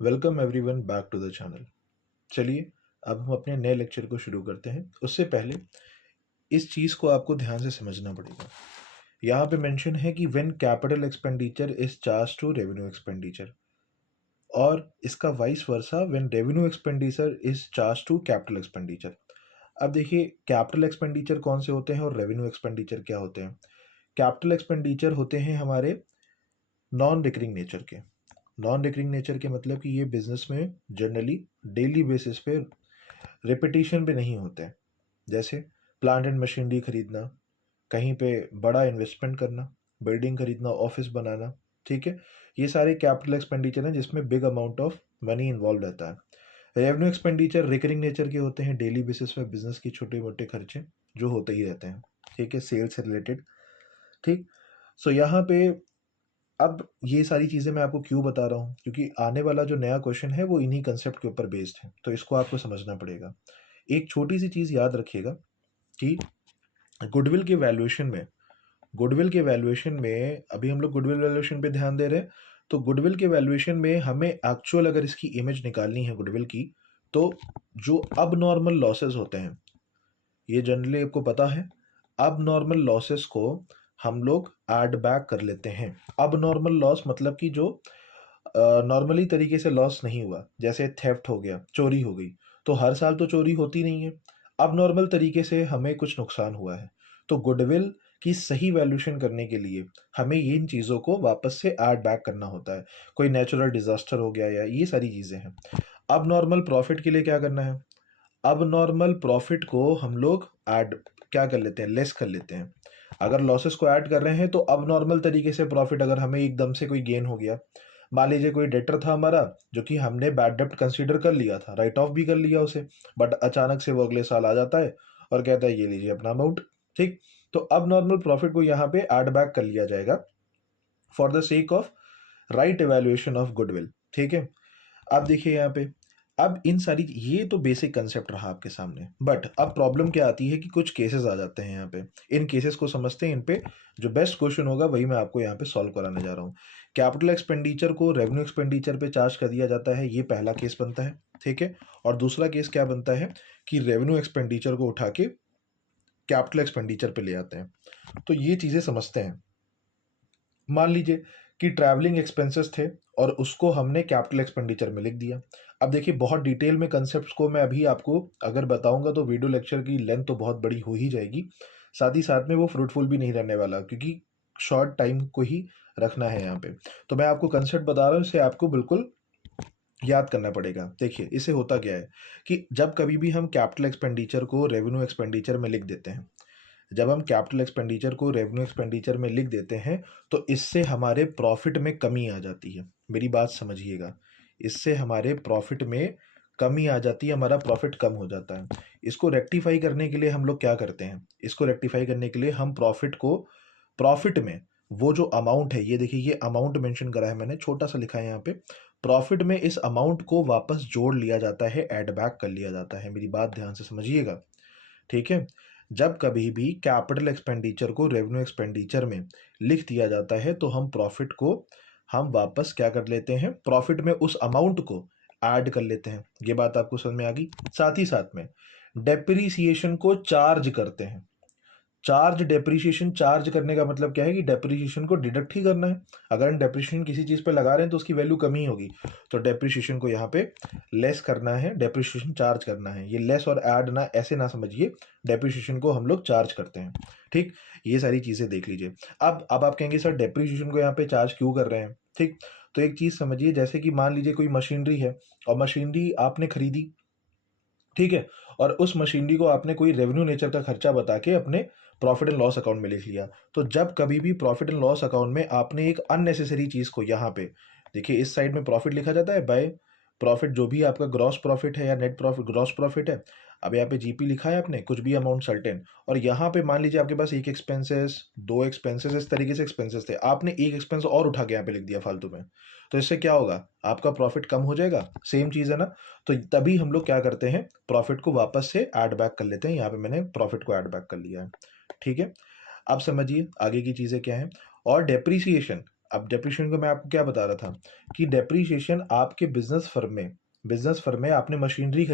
Welcome everyone back to the channel. चलिए अब हम अपने नए लेक्चर को शुरू करते हैं। उससे पहले इस चीज़ को आपको ध्यान से समझना पड़ेगा। यहाँ पे मेंशन है कि when capital expenditure is charge to revenue expenditure, और इसका vice versa when revenue expenditure is charge to capital expenditure. अब देखिए कैपिटल एक्सपेंडिचर कौन से होते हैं और रेवेन्यू एक्सपेंडिचर क्या होते हैं। कैपिटल एक्सपेंडिचर होते हैं हमारे नॉन रिकरिंग नेचर के। नॉन रिकरिंग नेचर के मतलब कि ये बिजनेस में जनरली डेली बेसिस पे रिपीटिशन पे नहीं होते हैं। जैसे प्लांट एंड मशीनरी खरीदना, कहीं पे बड़ा इन्वेस्टमेंट करना, बिल्डिंग खरीदना, ऑफिस बनाना, ठीक है। ये सारे कैपिटल एक्सपेंडिचर हैं जिसमें big amount of money involve रहता है। रेवेन्यू एक्सपेंडिचर रिकरिंग नेचर के होते हैं, डेली बेसिस पे बिजनेस की छोटे मोटे खर्चे जो होते ही रहते हैं, ठीक है, सेल्स से रिलेटेड। ठीक। सो यहाँ पे अब ये सारी चीज़ें मैं आपको क्यों बता रहा हूँ, क्योंकि आने वाला जो नया क्वेश्चन है वो इन्हीं कंसेप्ट के ऊपर बेस्ड है, तो इसको आपको समझना पड़ेगा। एक छोटी सी चीज़ याद रखिएगा कि गुडविल के वैल्यूएशन में अभी हम लोग गुडविल वैल्यूएशन पे ध्यान दे रहे हैं। तो गुडविल के वैल्यूएशन में हमें एक्चुअल अगर इसकी इमेज निकालनी है गुडविल की, तो जो अब नॉर्मल लॉसेस होते हैं, ये जनरली आपको पता है, अब नॉर्मल लॉसेस को हम लोग ऐड बैक कर लेते हैं। अब नॉर्मल लॉस मतलब कि जो नॉर्मली तरीके से लॉस नहीं हुआ, जैसे थेफ्ट हो गया, चोरी हो गई, तो हर साल तो चोरी होती नहीं है। अब नॉर्मल तरीके से हमें कुछ नुकसान हुआ है, तो गुडविल की सही वैल्यूएशन करने के लिए हमें इन चीज़ों को वापस से ऐड बैक करना होता है। कोई नेचुरल डिजास्टर हो गया या ये सारी चीज़ें हैं। अब नॉर्मल प्रॉफिट के लिए क्या करना है, अब नॉर्मल प्रॉफिट को हम लोग ऐड क्या कर लेते हैं, लेस कर लेते हैं। अगर लॉसेस को ऐड कर रहे हैं तो अब नॉर्मल तरीके से प्रॉफिट, अगर हमें एकदम से कोई गेन हो गया, मान लीजिए कोई डेटर था हमारा जो कि हमने बैड डेप्ट कंसीडर कर लिया था, राइट ऑफ भी कर लिया उसे, बट अचानक से वो अगले साल आ जाता है और कहता है ये लीजिए अपना अमाउंट। ठीक। तो अब नॉर्मल प्रॉफिट को यहाँ पे ऐड बैक कर लिया जाएगा for the sake of right evaluation of goodwill. ठीक है। अब देखिए यहाँ पे, अब इन सारी, ये तो बेसिक कंसेप्ट रहा आपके सामने, बट अब प्रॉब्लम क्या आती है कि कुछ केसेस आ जाते हैं यहाँ पे। इन केसेस को समझते हैं, इन पे जो बेस्ट क्वेश्चन होगा वही मैं आपको यहाँ पे सॉल्व कराने जा रहा हूँ। कैपिटल एक्सपेंडिचर को रेवेन्यू एक्सपेंडिचर पे चार्ज कर दिया जाता है, ये पहला केस बनता है, ठीक है। और दूसरा केस क्या बनता है कि रेवेन्यू एक्सपेंडिचर को उठा के कैपिटल एक्सपेंडिचर पे ले आते हैं। तो ये चीज़ें समझते हैं। मान लीजिए कि ट्रैवलिंग एक्सपेंसेस थे और उसको हमने कैपिटल एक्सपेंडिचर में लिख दिया। अब देखिए बहुत डिटेल में कंसेप्ट्स को मैं अभी आपको अगर बताऊंगा तो वीडियो लेक्चर की लेंथ तो बहुत बड़ी हो ही जाएगी, साथ ही साथ में वो फ्रूटफुल भी नहीं रहने वाला, क्योंकि शॉर्ट टाइम को ही रखना है यहाँ पे। तो मैं आपको कंसेप्ट बता रहा हूँ, इसे आपको बिल्कुल याद करना पड़ेगा। देखिए इससे होता क्या है कि जब कभी भी हम कैपिटल एक्सपेंडिचर को रेवेन्यू एक्सपेंडिचर में लिख देते हैं, जब हम कैपिटल एक्सपेंडिचर को रेवेन्यू एक्सपेंडिचर में लिख देते हैं तो इससे हमारे प्रॉफिट में कमी आ जाती है। मेरी बात समझिएगा, इससे हमारे प्रॉफिट में कमी आ जाती है, हमारा प्रॉफिट कम हो जाता है। इसको रेक्टिफाई करने के लिए हम लोग क्या करते हैं, इसको रेक्टिफाई करने के लिए हम प्रॉफिट में वो जो अमाउंट है, ये देखिए ये अमाउंट मेंशन करा है मैंने, छोटा सा लिखा है यहाँ पे, प्रॉफिट में इस अमाउंट को वापस जोड़ लिया जाता है, ऐड बैक कर लिया जाता है। मेरी बात ध्यान से समझिएगा, ठीक है। जब कभी भी कैपिटल एक्सपेंडिचर को रेवेन्यू एक्सपेंडिचर में लिख दिया जाता है तो हम प्रॉफिट को हम वापस क्या कर लेते हैं, प्रॉफिट में उस अमाउंट को ऐड कर लेते हैं। ये बात आपको समझ में आ गई। साथ ही साथ में डेप्रिसिएशन को चार्ज करते हैं। डेप्रिसिएशन चार्ज करने का मतलब क्या है कि डेप्रिसिएशन को डिडक्ट ही करना है। अगर हम डेप्रिसिएशन किसी चीज पे लगा रहे हैं तो उसकी वैल्यू कम ही होगी, तो डेप्रिसिएशन को यहाँ पे लेस करना है, डेप्रिसिएशन चार्ज करना है। ये लेस और ऐड ना ऐसे ना समझिए, डेप्रिसिएशन को हम लोग चार्ज करते हैं। ठीक। ये सारी चीजें देख लीजिए। अब आप कहेंगे सर डेप्रिसिएशन को यहाँ पे चार्ज क्यों कर रहे हैं। ठीक। तो एक चीज समझिए, जैसे कि मान लीजिए कोई मशीनरी है और मशीनरी आपने खरीदी, ठीक है, और उस मशीनरी को आपने कोई रेवेन्यू नेचर का खर्चा बता के अपने प्रॉफिट एंड लॉस अकाउंट में लिख लिया। तो जब कभी भी प्रॉफिट एंड लॉस अकाउंट में आपने एक अननेसेसरी चीज को यहाँ पे देखिए, इस साइड में प्रॉफिट लिखा जाता है बाय प्रॉफिट, जो भी आपका ग्रॉस प्रॉफिट है या नेट प्रॉफिट, ग्रॉस प्रॉफिट है। अब यहाँ पे जीपी लिखा है आपने, कुछ भी अमाउंट सर्टेन, और यहाँ पे मान लीजिए आपके पास एक एक्सपेंसेस, दो एक्सपेंसेस, इस तरीके से एक्सपेंसेस थे, आपने एक एक्सपेंस और उठा के यहाँ पे लिख दिया फालतू में, तो इससे क्या होगा, आपका प्रॉफिट कम हो जाएगा। सेम चीज है ना। तो तभी हम लोग क्या करते हैं, प्रॉफिट को वापस से ऐड बैक कर लेते हैं। यहाँ पे मैंने प्रॉफिट को ऐड बैक कर लिया है, ठीक है। अब समझिए आगे की चीजें क्या है। और डेप्रीसिएशन, अब डेप्रीशिएशन को मैं आपको क्या बता रहा था कि डेप्रीशिएशन आपके बिजनेस फर्म में आपने मशीनरी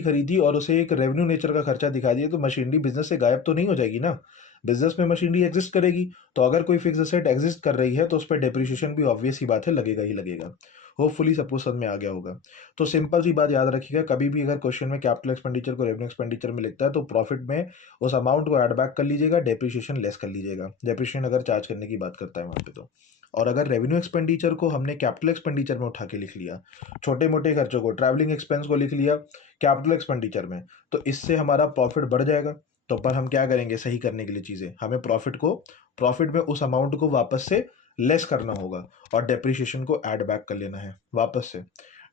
खरीदी और उसे एक रेवेन्यू नेचर का खर्चा दिखा दिया, तो मशीनरी बिजनेस से गायब तो नहीं हो जाएगी ना। बिजनेस में मशीनरी एग्जिस्ट करेगी, तो अगर कोई फिक्स एसेट एग्जिस्ट कर रही है तो उस पर डेप्रीशिएशन भी ऑब्वियस ही बात है, लगेगा ही लगेगा। होपफुली सबको समझ में आ गया होगा। तो सिंपल सी बात याद रखिएगा, कभी भी अगर क्वेश्चन में कैपिटल एक्सपेंडिचर को रेवेन्यू एक्सपेंडिचर में लिखता है तो प्रॉफिट में उस अमाउंट को ऐड बैक कर लीजिएगा, डेप्रीशिएशन लेस कर लीजिएगा, डेप्रीशिएशन अगर चार्ज करने की बात करता है वहाँ पे तो। और अगर रेवेन्यू एक्सपेंडिचर को हमने कैपिटल एक्सपेंडिचर में उठा के लिख लिया, छोटे मोटे खर्चों को, ट्रैवलिंग एक्सपेंस को लिख लिया कैपिटल एक्सपेंडिचर में, तो इससे हमारा प्रॉफिट बढ़ जाएगा। तो पर हम क्या करेंगे सही करने के लिए चीज़ें, हमें प्रॉफिट में उस अमाउंट को वापस से लेस करना होगा और डेप्रीशिएशन को ऐड बैक कर लेना है वापस से।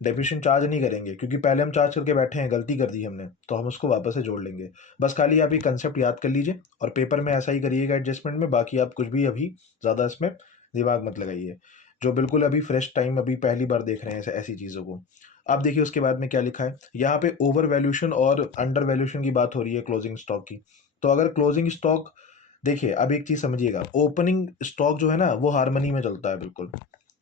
डेप्रीशिएशन चार्ज नहीं करेंगे क्योंकि पहले हम चार्ज करके बैठे हैं, गलती कर दी हमने, तो हम उसको वापस से जोड़ लेंगे। बस खाली आप ये कंसेप्ट याद कर लीजिए और पेपर में ऐसा ही करिएगा एडजस्टमेंट में, बाकी आप कुछ भी अभी ज़्यादा इसमें दिमाग मत लगाइए, जो बिल्कुल अभी फ्रेश टाइम अभी पहली बार देख रहे हैं ऐसी चीज़ों को। अब देखिए उसके बाद में क्या लिखा है यहाँ पे, ओवर वैल्यूशन और अंडर वैल्यूशन की बात हो रही है क्लोजिंग स्टॉक की। तो अगर क्लोजिंग स्टॉक, देखिए अब एक चीज समझिएगा, ओपनिंग स्टॉक जो है ना वो हार्मनी में चलता है बिल्कुल,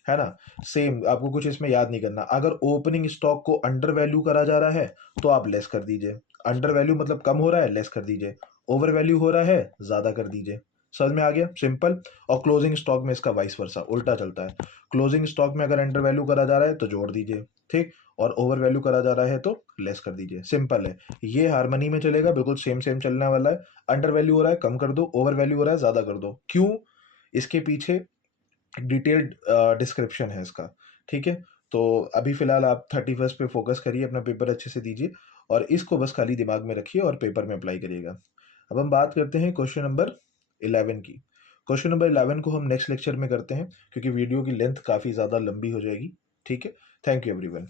है ना। सेम, आपको कुछ इसमें याद नहीं करना। अगर ओपनिंग स्टॉक को अंडर वैल्यू करा जा रहा है तो आप लेस कर दीजिए, अंडर वैल्यू मतलब कम हो रहा है लेस कर दीजिए, ओवर वैल्यू हो रहा है ज्यादा कर दीजिए। समझ में आ गया, सिंपल। और क्लोजिंग स्टॉक में इसका वाइस वर्सा उल्टा चलता है, क्लोजिंग स्टॉक में अगर अंडर वैल्यू करा जा रहा है तो जोड़ दीजिए, ठीक, और ओवर वैल्यू करा जा रहा है तो लेस कर दीजिए, सिंपल है। ये हार्मनी में चलेगा, बिल्कुल सेम सेम चलने वाला है। अंडर वैल्यू हो रहा है कम कर दो, ओवर वैल्यू हो रहा है ज्यादा कर दो, क्यों, इसके पीछे डिटेल्ड डिस्क्रिप्शन है इसका, ठीक है। तो अभी फिलहाल आप 31 पे फोकस करिए, अपना पेपर अच्छे से दीजिए और इसको बस खाली दिमाग में रखिए और पेपर में अप्लाई करिएगा। अब हम बात करते हैं क्वेश्चन नंबर 11 की। क्वेश्चन नंबर 11 को हम नेक्स्ट लेक्चर में करते हैं क्योंकि वीडियो की लेंथ काफ़ी ज़्यादा लंबी हो जाएगी, ठीक है। Thank you everyone.